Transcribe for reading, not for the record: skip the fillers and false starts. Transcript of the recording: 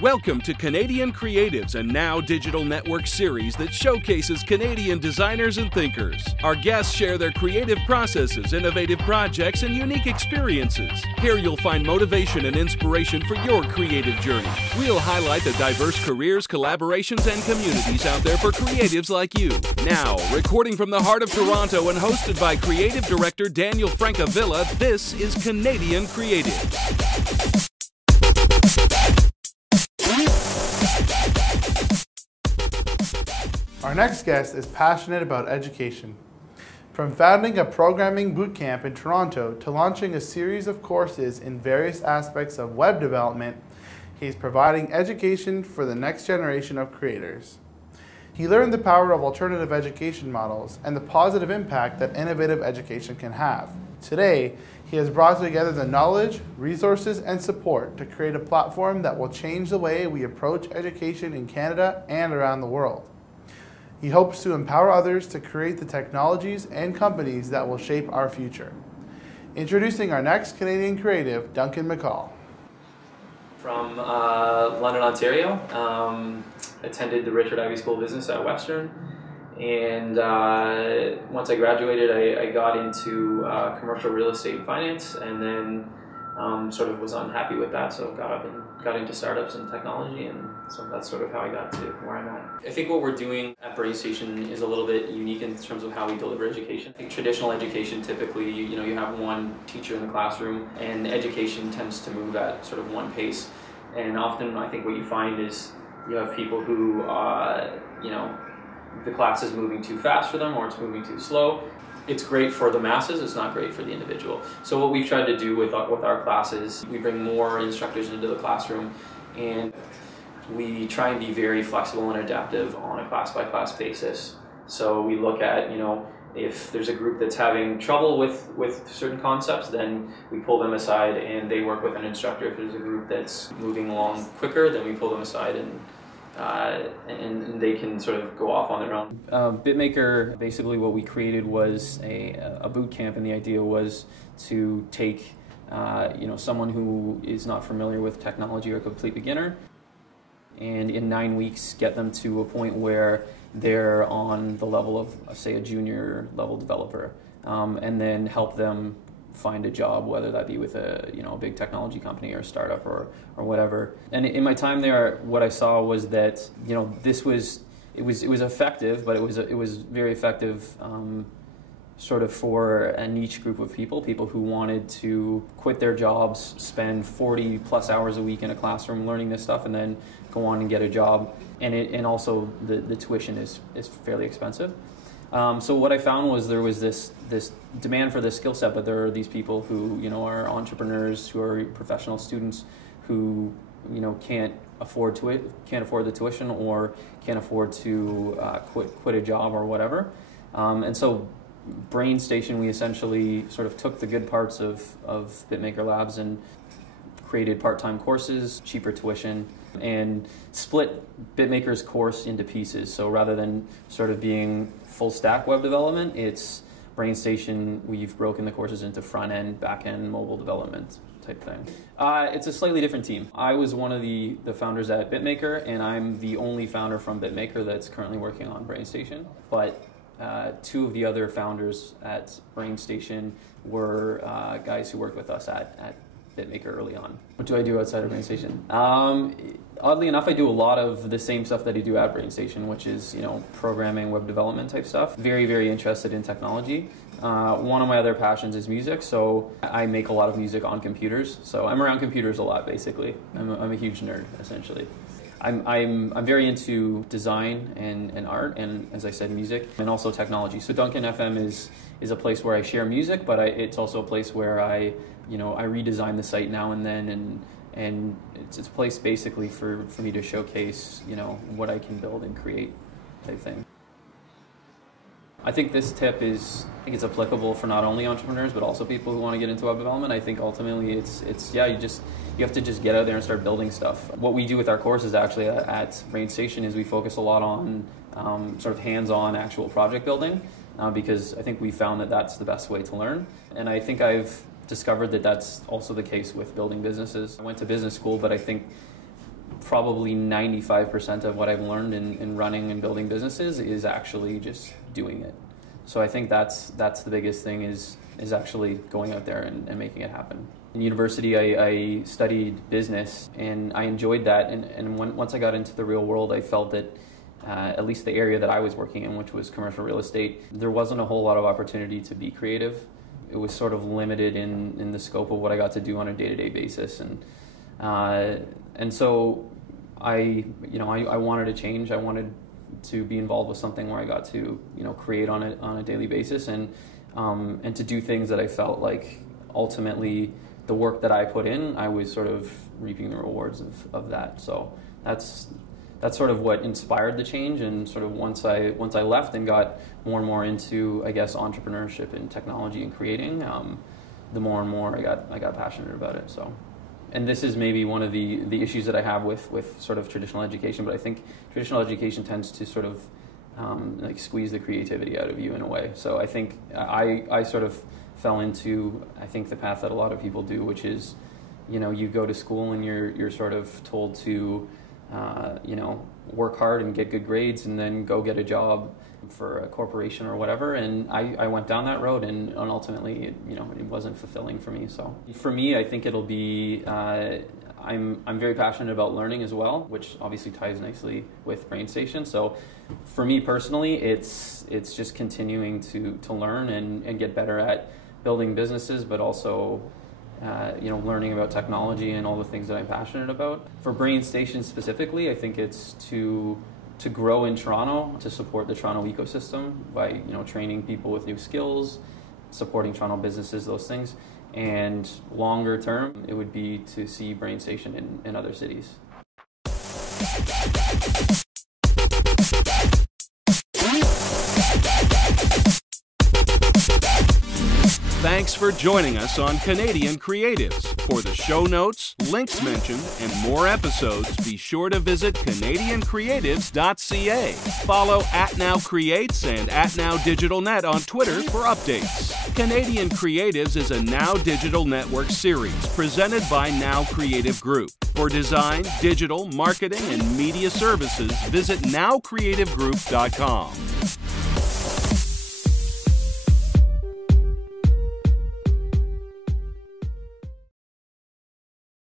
Welcome to Canadian Creatives, a Now Digital Network series that showcases Canadian designers and thinkers. Our guests share their creative processes, innovative projects, and unique experiences. Here you'll find motivation and inspiration for your creative journey. We'll highlight the diverse careers, collaborations, and communities out there for creatives like you. Now, recording from the heart of Toronto and hosted by creative director Daniel Francavilla, this is Canadian Creatives. Our next guest is passionate about education. From founding a programming bootcamp in Toronto to launching a series of courses in various aspects of web development, he's providing education for the next generation of creators. He learned the power of alternative education models and the positive impact that innovative education can have. Today, he has brought together the knowledge, resources, and support to create a platform that will change the way we approach education in Canada and around the world. He hopes to empower others to create the technologies and companies that will shape our future. Introducing our next Canadian creative, Duncan McCall. From London, Ontario. Attended the Richard Ivey School of Business at Western. And once I graduated, I got into commercial real estate finance, and then sort of was unhappy with that, so got into startups and technology, and so that's sort of how I got to where I'm at. I think what we're doing at BrainStation is a little bit unique in terms of how we deliver education. I think traditional education, typically, you have one teacher in the classroom, and education tends to move at sort of one pace. And often, I think what you find is you have people who, the class is moving too fast for them, or it's moving too slow. It's great for the masses, it's not great for the individual. So what we've tried to do with our classes, we bring more instructors into the classroom, and we try and be very flexible and adaptive on a class-by-class basis. So we look at, if there's a group that's having trouble with certain concepts, then we pull them aside and they work with an instructor. If there's a group that's moving along quicker, then we pull them aside and they can sort of go off on their own. Bitmaker, basically what we created was a boot camp, and the idea was to take someone who is not familiar with technology or a complete beginner, and in 9 weeks get them to a point where they're on the level of, say, a junior level developer, and then help them find a job, whether that be with a big technology company or startup or whatever. And in my time there, what I saw was that it was effective, but it was very effective sort of for a niche group of people who wanted to quit their jobs, spend 40 plus hours a week in a classroom learning this stuff, and then go on and get a job. And also the tuition is fairly expensive. So what I found was there was this demand for this skill set, but there are these people who are entrepreneurs, who are professional students, who can't afford the tuition, or can't afford to quit a job or whatever. And so BrainStation, we essentially sort of took the good parts of Bitmaker Labs and created part-time courses, cheaper tuition, and split Bitmaker's course into pieces. So rather than sort of being full stack web development, it's BrainStation, we've broken the courses into front end, back end, mobile development type thing. It's a slightly different team. I was one of the founders at Bitmaker, and I'm the only founder from Bitmaker that's currently working on BrainStation. But two of the other founders at BrainStation were guys who worked with us at Bitmaker early on. What do I do outside of BrainStation? Oddly enough, I do a lot of the same stuff that I do at BrainStation, which is programming, web development type stuff. Very, very interested in technology. One of my other passions is music, so I make a lot of music on computers. So I'm around computers a lot, basically. I'm a huge nerd, essentially. I'm very into design and art, and as I said, music, and also technology. So Duncan FM is a place where I share music, but it's also a place where I redesign the site now and then, and it's a place basically for me to showcase what I can build and create type thing. I think this tip is applicable for not only entrepreneurs but also people who want to get into web development. I think ultimately you have to just get out there and start building stuff. What we do with our courses actually at BrainStation is we focus a lot on sort of hands-on actual project building, because I think we found that that's the best way to learn. And I think I've discovered that that's also the case with building businesses. I went to business school, but I think probably 95% of what I've learned in running and building businesses is actually just doing it. So I think that's the biggest thing is actually going out there and making it happen. In university, I studied business, and I enjoyed that. And once I got into the real world, I felt that at least the area that I was working in, which was commercial real estate, there wasn't a whole lot of opportunity to be creative. It was sort of limited in the scope of what I got to do on a day-to-day basis, and so I wanted to change. I wanted to be involved with something where I got to create on a daily basis, and to do things that I felt like ultimately the work that I put in, I was sort of reaping the rewards of that. So that's sort of what inspired the change, and sort of once I left and got more and more into, I guess, entrepreneurship and technology and creating, the more and more I got passionate about it. So, and this is maybe one of the issues that I have with sort of traditional education, but I think traditional education tends to sort of like squeeze the creativity out of you in a way. So I think I sort of fell into, I think, the path that a lot of people do, which is, you go to school and you're sort of told to work hard and get good grades and then go get a job for a corporation or whatever. And I went down that road, and ultimately, it wasn't fulfilling for me. So for me, I think it'll be, I'm very passionate about learning as well, which obviously ties nicely with BrainStation. So for me personally, it's just continuing to learn and get better at building businesses, but also learning about technology and all the things that I'm passionate about. For BrainStation specifically, I think it's to grow in Toronto, to support the Toronto ecosystem by training people with new skills, supporting Toronto businesses, those things. And longer term, it would be to see BrainStation in other cities. Thanks for joining us on Canadian Creatives. For the show notes, links mentioned, and more episodes, be sure to visit CanadianCreatives.ca. Follow @NowCreates and @NowDigitalNet on Twitter for updates. Canadian Creatives is a Now Digital Network series presented by Now Creative Group. For design, digital, marketing, and media services, visit NowCreativeGroup.com.